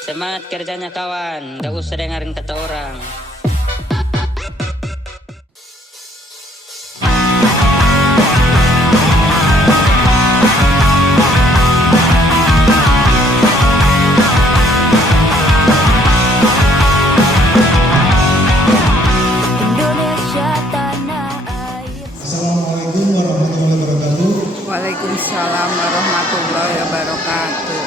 Semangat kerjanya kawan, gak usah dengerin kata orang. Assalamualaikum warahmatullahi wabarakatuh. Waalaikumsalam warahmatullahi wabarakatuh.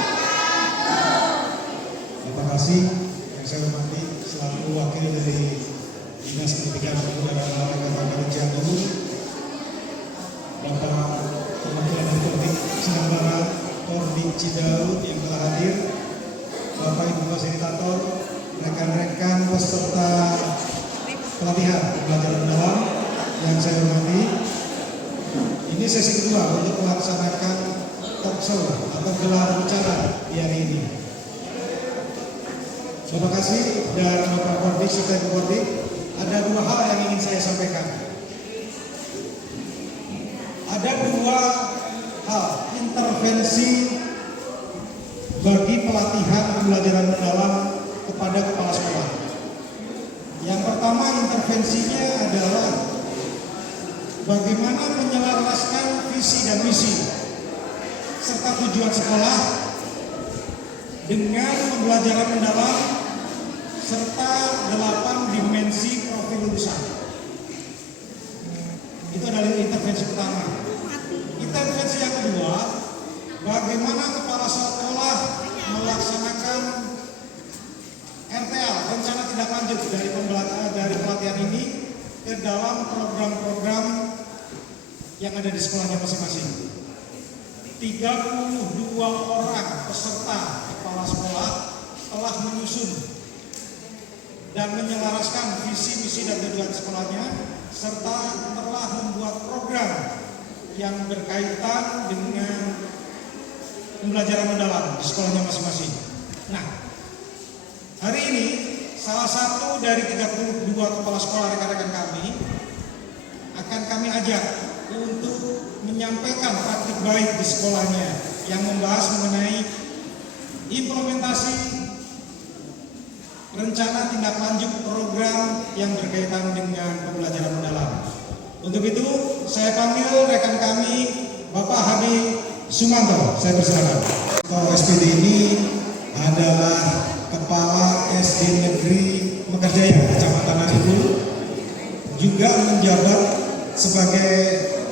Terima kasih yang saya hormati selaku wakil dari Dinas Pendidikan Pemuda dan Olahraga Kabupaten Cianjur, Bapak Perwakilan dari Korbit Senang Barat, Korbit Cidaud yang telah hadir, Bapak Ibu fasilitator, rekan-rekan peserta pelatihan pembelajaran mendalam yang saya hormati. Ini sesi kedua untuk melaksanakan talk show atau gelar bicara di hari ini. Terima kasih dan Bapak Korbit serta Ibu Korbit. Ada dua hal yang ingin saya sampaikan. Ada dua hal intervensi bagi pelatihan pembelajaran mendalam kepada kepala sekolah. Yang pertama intervensinya adalah bagaimana menyelaraskan visi dan misi serta tujuan sekolah dengan pembelajaran mendalam serta 8 dimensi profil lulusan. Itu adalah intervensi pertama. Intervensi yang kedua, bagaimana kepala sekolah melaksanakan RTA, rencana tindak lanjut dari pelatihan ini ke dalam program-program yang ada di sekolahnya masing-masing. 32 orang peserta kepala sekolah telah menyusun dan menyelaraskan visi, misi, dan tujuan sekolahnya serta telah membuat program yang berkaitan dengan pembelajaran mendalam di sekolahnya masing-masing. Nah, hari ini salah satu dari 32 kepala sekolah rekan-rekan kami akan kami ajak untuk menyampaikan praktik baik di sekolahnya yang membahas mengenai implementasi rencana tindak lanjut program yang berkaitan dengan pembelajaran mendalam. Untuk itu saya panggil rekan kami Bapak Hadi Sumanto. Saya persilakan. SPD ini adalah Kepala SD Negeri Mekarjaya, Kecamatan Ariful, juga menjabat sebagai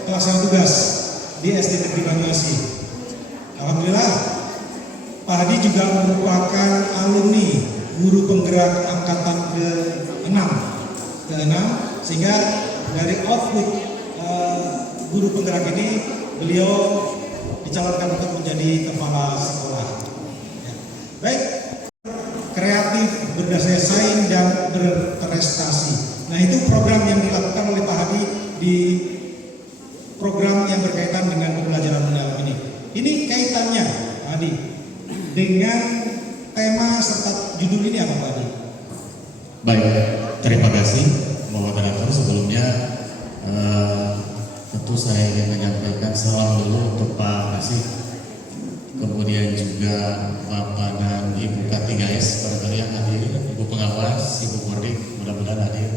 pelaksana tugas di SD Negeri Banyuasi. Alhamdulillah, Pak Hadi juga merupakan alumni guru penggerak angkatan ke-6, sehingga dari output guru penggerak ini beliau dicalonkan untuk menjadi kepala sekolah. Ya. Baik. Kreatif, berdaya saing, dan berprestasi. Nah, itu program yang dilakukan oleh Pak Hadi di program yang berkaitan dengan pembelajaran mendalam ini. Ini kaitannya, Pak Hadi, dengan tema serta judul ini apa, Pak Hadi? Baik, terima kasih Bapak Moderator. Sebelumnya tentu saya ingin menyampaikan salam dulu untuk Pak Kasih, kemudian juga Bapak dan Ibu K3S barangkali yang hadir, Ibu Pengawas, Ibu Kodik mudah-mudahan hadir,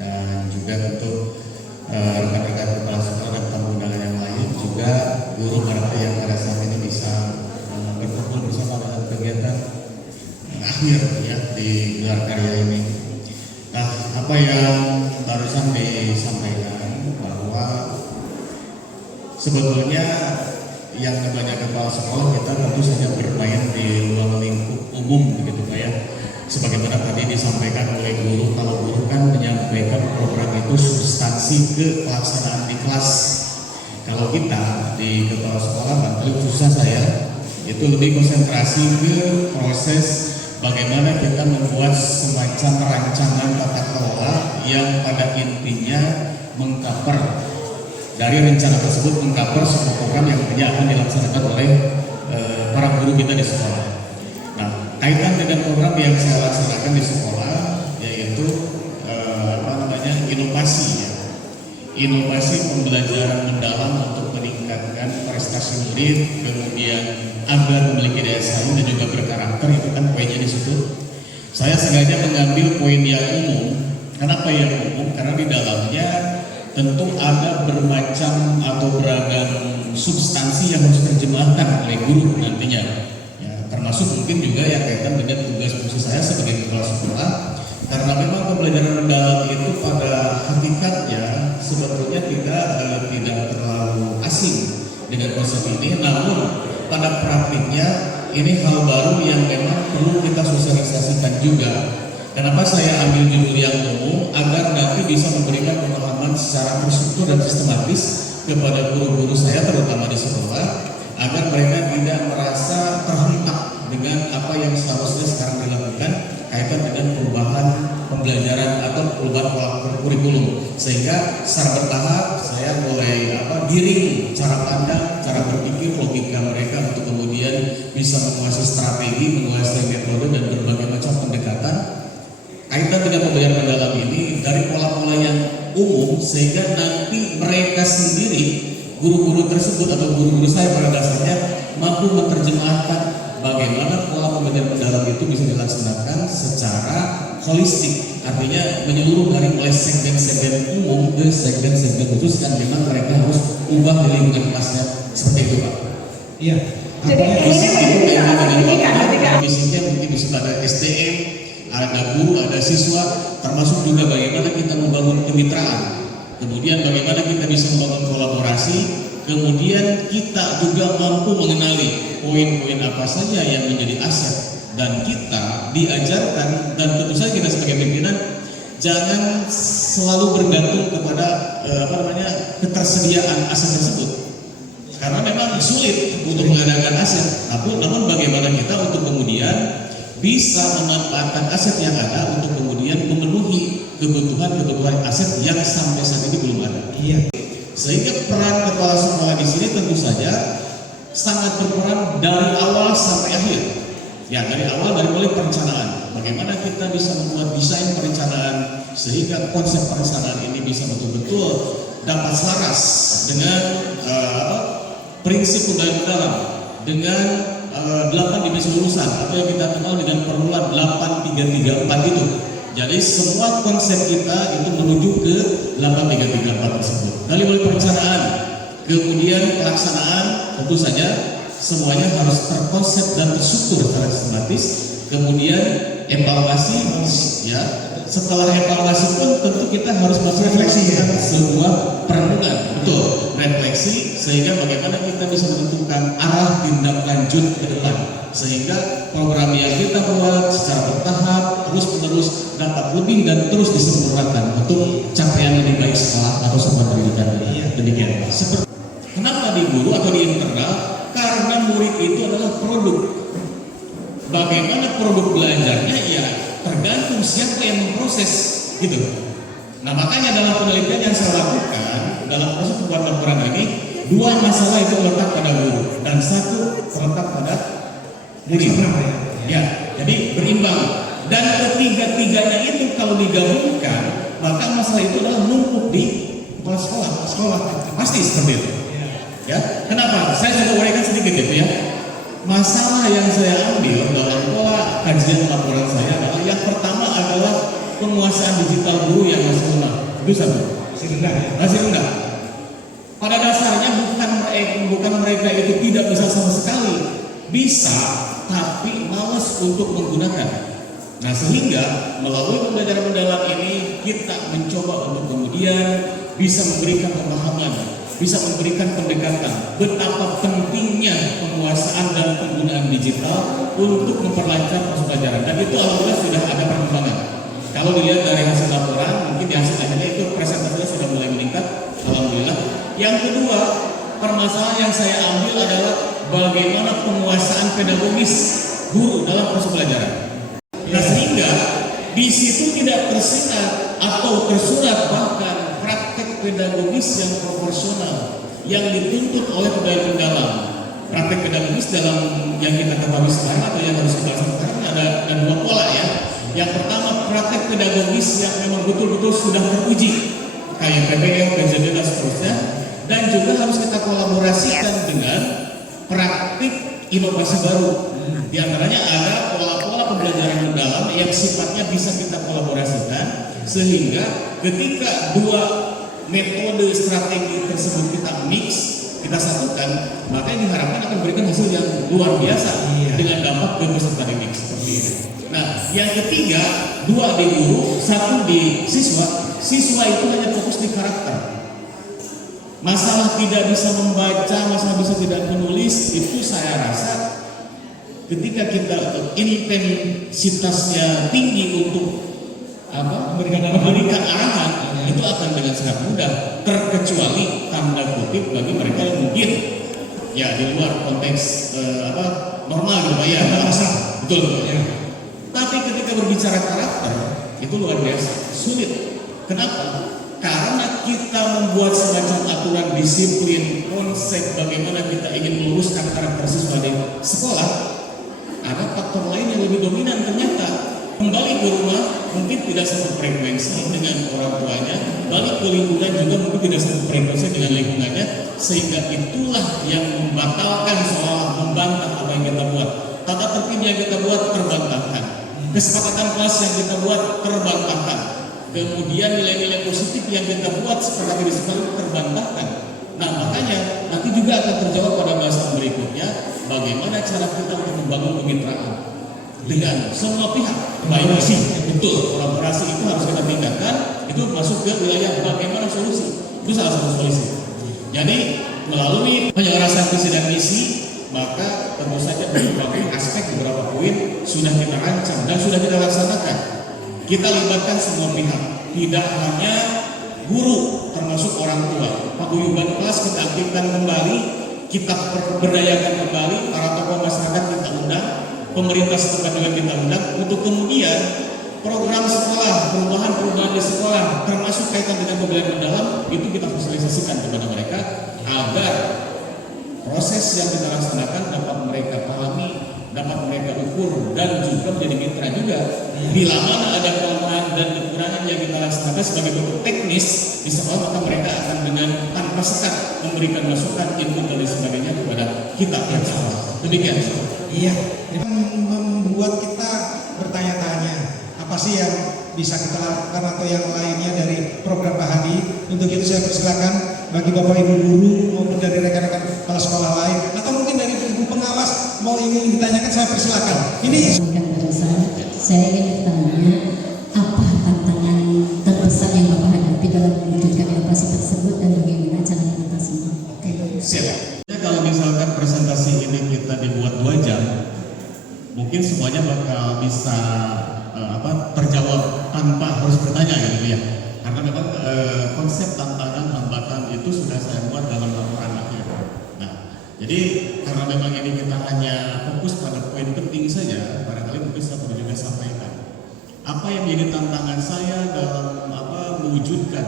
dan juga untuk rekan-rekan kepala sekolah dan tamu undangan yang lain, juga guru barangkali yang pada saat ini bisa berkumpul bersama dalam kegiatan akhir ya di gelar karya ini. Nah, apa yang barusan disampaikan bahwa sebetulnya yang namanya kepala sekolah kita tentu saja bermain di ruang lingkup umum begitu Pak ya. Sebagaimana tadi disampaikan oleh guru, kalau guru kan menyampaikan program itu substansi ke pelaksanaan di kelas. Kalau kita di kepala sekolah barangkali khususnya saya itu lebih konsentrasi ke proses bagaimana kita membuat semacam rancangan tata kelola yang pada intinya mengcover dari rencana tersebut, mengcover semua program yang akan dilaksanakan oleh para guru kita di sekolah. Nah, kaitan dengan program yang saya laksanakan di sekolah yaitu inovasi ya. Inovasi pembelajaran mendalam untuk meningkatkan prestasi murid, kemudian agar memiliki daya saing dan juga berkarakter, itu kan poinnya di situ. Saya sengaja mengambil poin yang umum. Kenapa yang umum? Karena di dalamnya tentu ada bermacam atau beragam substansi yang harus terjemahkan oleh guru nantinya. Ya, termasuk mungkin juga yang kaitan dengan tugas fungsi saya sebagai kepala sekolah. Karena memang pembelajaran mendalam itu pada hakikatnya sebetulnya kita tidak terlalu asing dengan konsep ini, namun pada praktiknya ini hal baru yang memang perlu kita sosialisasikan juga. Kenapa saya ambil judul yang umum? Agar nanti bisa memberikan pemahaman secara terstruktur dan sistematis kepada guru-guru saya terutama di sekolah, agar mereka tidak merasa terhentak dengan apa yang seharusnya sekarang dilakukan kaitan dengan perubahan pembelajaran atau perubahan pola kurikulum, sehingga secara bertahap saya mulai giring cara pandang, cara berpikir, logika mereka untuk kemudian bisa menguasai strategi, menguasai metode dan berbagai macam pendekatan kaitan dengan pembelajaran mendalam ini dari pola-pola yang umum, sehingga nanti mereka sendiri, guru-guru tersebut atau guru-guru saya pada dasarnya mampu menerjemahkan bagaimana pola pembelajaran mendalam itu bisa dilaksanakan secara holistik, artinya menyeluruh dari mulai segmen-segmen umum ke segmen-segmen khusus yang memang mereka harus ubah di lingkungan kelasnya seperti itu, Pak. Iya. Jadi ini kan fisiknya mungkin di situ ada SDM, ada guru, ada siswa, termasuk juga bagaimana kita membangun kemitraan, kemudian bagaimana kita bisa membangun kolaborasi, kemudian kita juga mampu mengenali poin-poin apa saja yang menjadi aset, dan kita diajarkan, dan tentu saja kita sebagai pimpinan jangan selalu bergantung kepada ketersediaan aset tersebut, karena memang sulit untuk mengadakan aset. Namun bagaimana kita untuk kemudian bisa memanfaatkan aset yang ada untuk kemudian memenuhi kebutuhan aset yang sampai saat ini belum ada. Iya. Sehingga peran kepala sekolah di sini tentu saja sangat berperan dari awal sampai akhir. Ya, dari awal, dari mulai perencanaan. Bagaimana kita bisa membuat desain perencanaan sehingga konsep perencanaan ini bisa betul-betul dapat selaras dengan prinsip pembelajaran mendalam, dengan 8 dimensi lulusan atau yang kita kenal dengan formula 8334 itu. Jadi semua konsep kita itu menuju ke 8334 tersebut. Dari mulai perencanaan, kemudian pelaksanaan, tentu saja semuanya harus terkonsep dan terstruktur secara sistematis. Kemudian evaluasi, ya. Setelah evaluasi pun tentu kita harus refleksi, ya. Sebuah perenungan, betul, refleksi, sehingga bagaimana kita bisa menentukan arah tindak lanjut ke depan, sehingga program yang kita buat secara bertahap terus-menerus dapat lebih dan terus disempurnakan untuk capaian lebih baik sekolah atau sebuah pendidikan. Demikian. Kenapa di guru atau di internal? Karena murid itu adalah produk. Bagaimana produk belajarnya, ya tergantung siapa yang memproses, gitu. Nah, makanya dalam penelitian yang saya lakukan dalam proses pembuatan program ini, 2 masalah itu terletak pada guru dan 1 terletak pada murid. Ya, jadi berimbang. Dan ketiga-tiganya itu kalau digabungkan, maka masalah itu adalah numpuk di kepala sekolah. Pasti seperti itu. Ya, kenapa? Saya coba uraikan sedikit itu ya. Masalah yang saya ambil dalam pola kajian laporan saya adalah yang pertama adalah penguasaan digital guru yang masih lemah. Itu satu. Masih rendah. Pada dasarnya bukan mereka itu tidak bisa sama sekali, bisa, tapi malas untuk menggunakan. Nah, sehingga melalui pembelajaran mendalam ini kita mencoba untuk kemudian bisa memberikan pemahaman, bisa memberikan pendekatan betapa pentingnya penguasaan dan penggunaan digital untuk memperlancar proses pelajaran, dan itu alhamdulillah sudah ada perkembangan. Kalau dilihat dari hasil laporan, mungkin di hasil akhirnya itu presentasinya sudah mulai meningkat, alhamdulillah. Yang kedua, permasalahan yang saya ambil adalah bagaimana penguasaan pedagogis guru dalam proses pelajaran. Nah, sehingga di situ tidak tersirat atau tersurat bahkan praktek pedagogis yang proporsional yang dituntut oleh pembelajaran mendalam. Praktek pedagogis dalam yang kita ketahui sekarang atau yang harus kita sekarang ada 2 pola ya. Yang pertama, praktek pedagogis yang memang betul-betul sudah teruji, kayak PPL, PJJ dan seterusnya, dan juga harus kita kolaborasikan dengan praktik inovasi baru. Di antaranya ada pola-pola pembelajaran mendalam yang sifatnya sehingga ketika dua metode strategi tersebut kita mix, kita satukan, maka yang diharapkan akan memberikan hasil yang luar biasa dengan dampak ke peserta didik seperti ini. Nah, yang ketiga, 2 di guru, 1 di siswa. Siswa itu hanya fokus di karakter. Masalah tidak bisa membaca, masalah bisa tidak menulis, itu saya rasa ketika kita intensitasnya tinggi untuk memberikan arahan, itu akan dengan sangat mudah, terkecuali tanda kutip bagi mereka yang mungkin ya di luar konteks normal gitu Pak ya, betul. Tapi ketika berbicara karakter itu luar biasa sulit. Kenapa? Karena kita membuat semacam aturan disiplin, konsep bagaimana kita ingin meluruskan karakter siswa di sekolah, ada faktor lain yang lebih dominan ternyata. Kembali ke rumah mungkin tidak satu frekuensi dengan orang tuanya, balik ke lingkungan juga mungkin tidak satu frekuensi dengan lingkungannya, sehingga itulah yang membatalkan seolah membantah apa yang kita buat. Tata tertib yang kita buat terbantahkan, kesepakatan kelas yang kita buat terbantahkan, kemudian nilai-nilai positif yang kita buat seperti di sekolah terbantahkan. Nah makanya nanti juga akan terjawab pada bahasan berikutnya, bagaimana cara kita untuk membangun kemitraan dengan semua pihak. Baik sih, betul, kolaborasi itu harus kita tingkatkan. Itu masuk ke wilayah bagaimana solusi. Itu salah satu solusi. Jadi melalui penyelesaian visi dan misi, maka tentu saja berbagai aspek beberapa poin sudah kita rancang dan sudah kita laksanakan. Kita libatkan semua pihak, tidak hanya guru, termasuk orang tua. Paguyuban kelas kita aktifkan kembali, kita berdayakan kembali, para tokoh masyarakat kita undang, pemerintah setempat juga kita undang, untuk kemudian program sekolah, perubahan-perubahan di sekolah, termasuk kaitan dengan pembelajaran mendalam, itu kita sosialisasikan kepada mereka agar proses yang kita laksanakan dapat mereka pahami, dapat mereka ukur, dan juga menjadi mitra juga. Bila mana ada kelemahan dan kekurangan yang kita laksanakan sebagai bentuk teknis di sekolah, maka mereka akan dengan tanpa sekat memberikan masukan, input dan sebagainya kepada kita. Demikian. Iya, membuat kita bertanya-tanya apa sih yang bisa kita lakukan atau yang lainnya dari program Pak Hadi. Untuk itu saya persilakan bagi Bapak Ibu guru maupun dari rekan-rekan kepala sekolah lain atau mungkin dari ibu pengawas mau ingin ditanyakan, saya persilakan. Ini saya ingin bertanya, apa tantangan terbesar yang Bapak hadapi dalam mewujudkan inovasi tersebut dan bagaimana cara mengatasinya? Siap. Kalau misalkan presentasi ini kita dibuat 2 jam, mungkin semuanya bakal bisa terjawab tanpa harus bertanya gitu ya. Karena memang konsep tantangan hambatan itu sudah saya buat dalam laporan akhir. Nah, jadi karena memang ini kita hanya fokus pada poin penting saja, barangkali mungkin saya perlu juga sampaikan apa yang menjadi tantangan saya dalam mewujudkan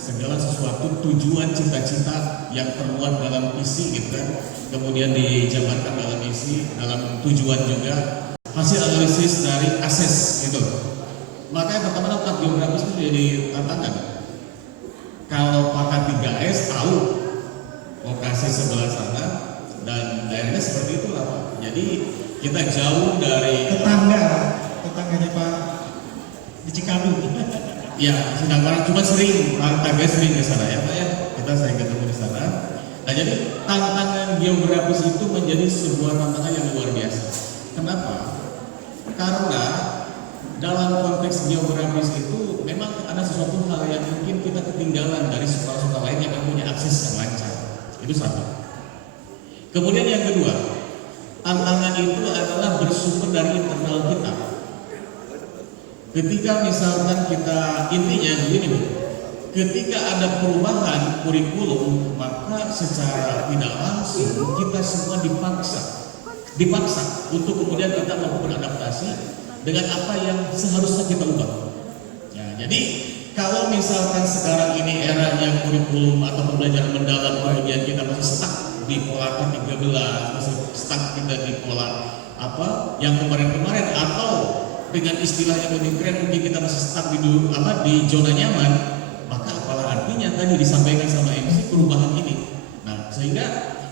segala sesuatu, tujuan, cita-cita yang termuat dalam visi gitu kan, kemudian dijabarkan dalam misi, dalam tujuan juga, hasil analisis dari ASES gitu. Makanya pertama letak geografis itu jadi tantangan. Kalau pakai 3S tahu lokasi sebelah sana dan daerahnya seperti itulah Pak. Jadi kita jauh dari tetangganya Pak di Cikadu. Ya, sedang barang cuma sering, agak sering ke sana ya Pak ya. Kita sering ketemu di sana. Nah jadi tantangan geografis itu menjadi sebuah tantangan yang luar biasa. Kenapa? Karena dalam konteks geografis itu memang ada sesuatu hal yang mungkin kita ketinggalan dari sekolah-sekolah lain yang punya akses yang lancar. Itu satu. Kemudian yang kedua, tantangan itu adalah bersumber dari internal kita. Ketika misalkan kita intinya begini Bu, ketika ada perubahan kurikulum, maka secara tidak langsung kita semua dipaksa untuk kemudian kita melakukan adaptasi dengan apa yang seharusnya kita ubah. Ya, jadi kalau misalkan sekarang ini eranya kurikulum atau pembelajaran mendalam, kemudian kita masih stuck di pola K13, masih stuck kita di pola yang kemarin-kemarin, atau dengan istilah yang lebih keren mungkin kita masih stuck di zona nyaman, maka apalah artinya tadi disampaikan sama MC perubahan ini. Nah, sehingga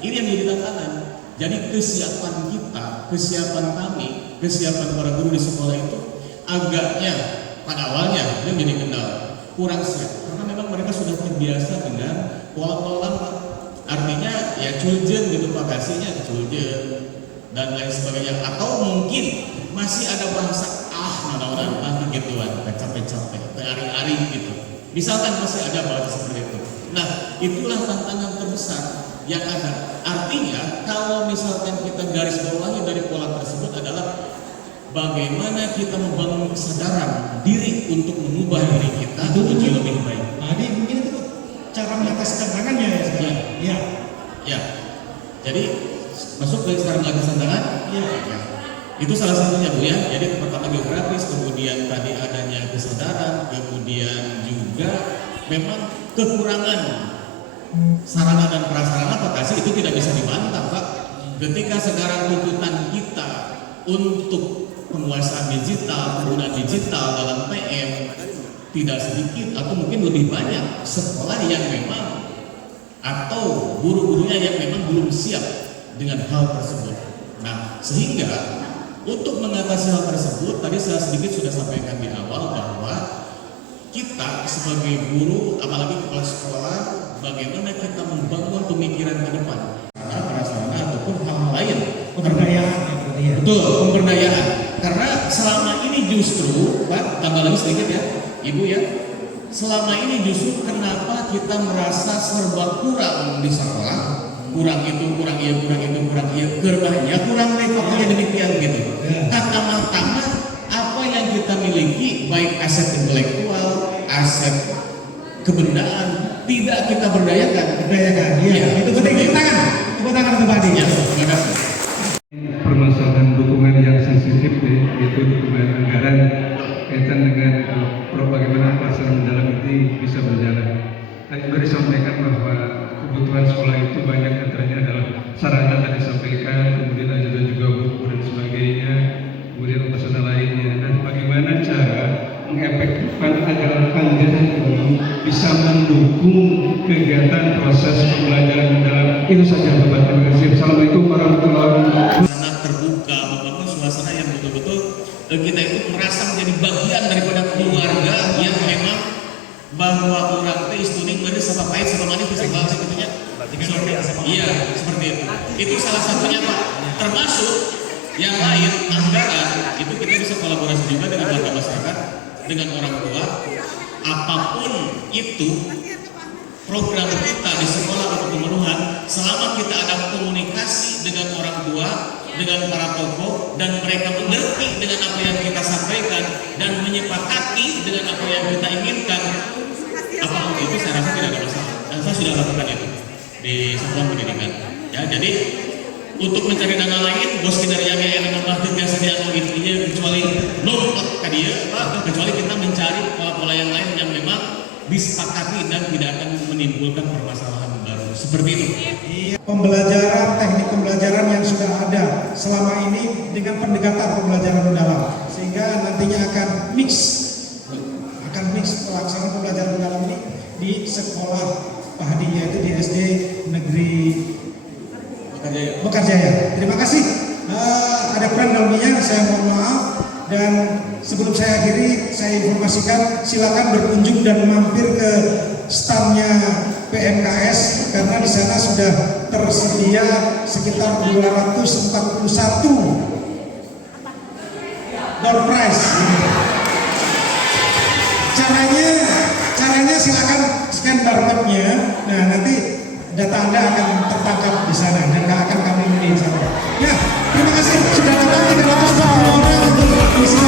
ini yang menjadi tantangan. Jadi kesiapan kita, kesiapan kami, kesiapan para guru di sekolah itu agaknya pada awalnya itu menjadi kendala, kurang siap karena memang mereka sudah terbiasa dengan pola-pola lama. Artinya ya culjen gitu Pak, kasihnya culjen dan lain sebagainya, atau mungkin masih ada bahasa orang gituan, capek-capek, hari-hari gitu. Misalkan masih ada bahasa seperti itu. Nah, itulah tantangan terbesar yang ada. Artinya kalau misalkan kita garis bawahi dari pola tersebut adalah bagaimana kita membangun kesadaran diri untuk mengubah diri kita menuju lebih baik. Nah, jadi mungkin itu cara mengatasi tantangannya ya sekarang. Iya. Ya. Jadi masuk ke cara mengatasi tantangan. Iya. Ya. Itu salah satunya Bu ya. Jadi pertama geografis, kemudian tadi adanya kesadaran, kemudian juga memang kekurangan sarana dan prasarana Bekasi itu tidak bisa dibantah Pak. Ketika sekarang tuntutan kita untuk penguasaan digital, penggunaan digital dalam PM tidak sedikit atau mungkin lebih banyak sekolah yang memang atau guru-gurunya yang memang belum siap dengan hal tersebut. Nah, sehingga untuk mengatasi hal tersebut tadi saya sedikit sudah sampaikan di awal bahwa kita sebagai guru, apalagi kepala sekolah, bagaimana kita membangun pemikiran ke depan prasarana ataupun hal lain, Pemberdayaan. betul, pemberdayaan. Karena selama ini justru Pak, tambah lagi sedikit ya Ibu ya, selama ini justru kenapa kita merasa serba kurang di sekolah, kurang itu, kurang iya, gerbahnya kurang pokoknya demikian gitu. Kata-kata apa yang kita miliki baik aset intelektual, aset kebendaan tidak kita berdayakan. Iya. Itu penting. Tepuk tangan untuk Pak Adi. Ya, terima kasih. Permasalahan dukungan yang sensitif yaitu dukungan anggaran kaitan dengan bagaimana pelaksanaan mendalam ini bisa berjalan. Tadi juga disampaikan bahwa kebutuhan sekolah itu banyak, antaranya adalah sarana tadi disampaikan, kemudian ada juga buku dan sebagainya, kemudian upacara lainnya. Dan bagaimana cara mengefektifkan agar anggaran ini bisa mendukung kegiatan proses pembelajaran mendalam. Itu saja Bapak. Terima kasih. Assalamualaikum warahmatullahi wabarakatuh. Suasana terbuka, membangun suasana yang betul-betul kita itu merasa menjadi bagian daripada keluarga yang memang bahwa orang teh istuning mana sama pahit sama manis bisa bahas sebetulnya. Iya, seperti itu. Itu salah satunya Pak. Termasuk yang lain anggaran itu kita bisa kolaborasi juga dengan warga masyarakat, dengan orang tua. Apapun itu program kita di sekolah untuk pemenuhan, selama kita ada komunikasi dengan orang tua, dengan para tokoh, dan mereka mengerti dengan apa yang kita sampaikan dan menyepakati dengan apa yang kita inginkan, apapun itu saya rasa tidak ada masalah. Dan saya sudah lakukan itu di satuan pendidikan. Ya, jadi untuk mencari dana lain, bos kinerjanya yang nambah biasa dianggap intinya kecuali lompat ke dia, kecuali kita mencari pola-pola yang lain yang memang disepakati dan tidak akan menimbulkan permasalahan baru. Seperti itu. Pembelajaran, teknik pembelajaran yang sudah ada selama ini dengan pendekatan pembelajaran mendalam, sehingga nantinya akan mix pelaksanaan pembelajaran mendalam ini di sekolah Pak Hadi, yaitu di SD Negeri Mekarjaya. Terima kasih. Ada kurang dan lebihnya saya mohon maaf, dan sebelum saya akhiri saya informasikan silakan berkunjung dan mampir ke standnya PMKS karena di sana sudah tersedia sekitar 241 door prize. Caranya silakan scan barcode-nya. Nah, nanti data Anda akan tertangkap di sana dan akan kami milih di sana. Ya, terima kasih sudah datang. Tidak ada orang untuk isi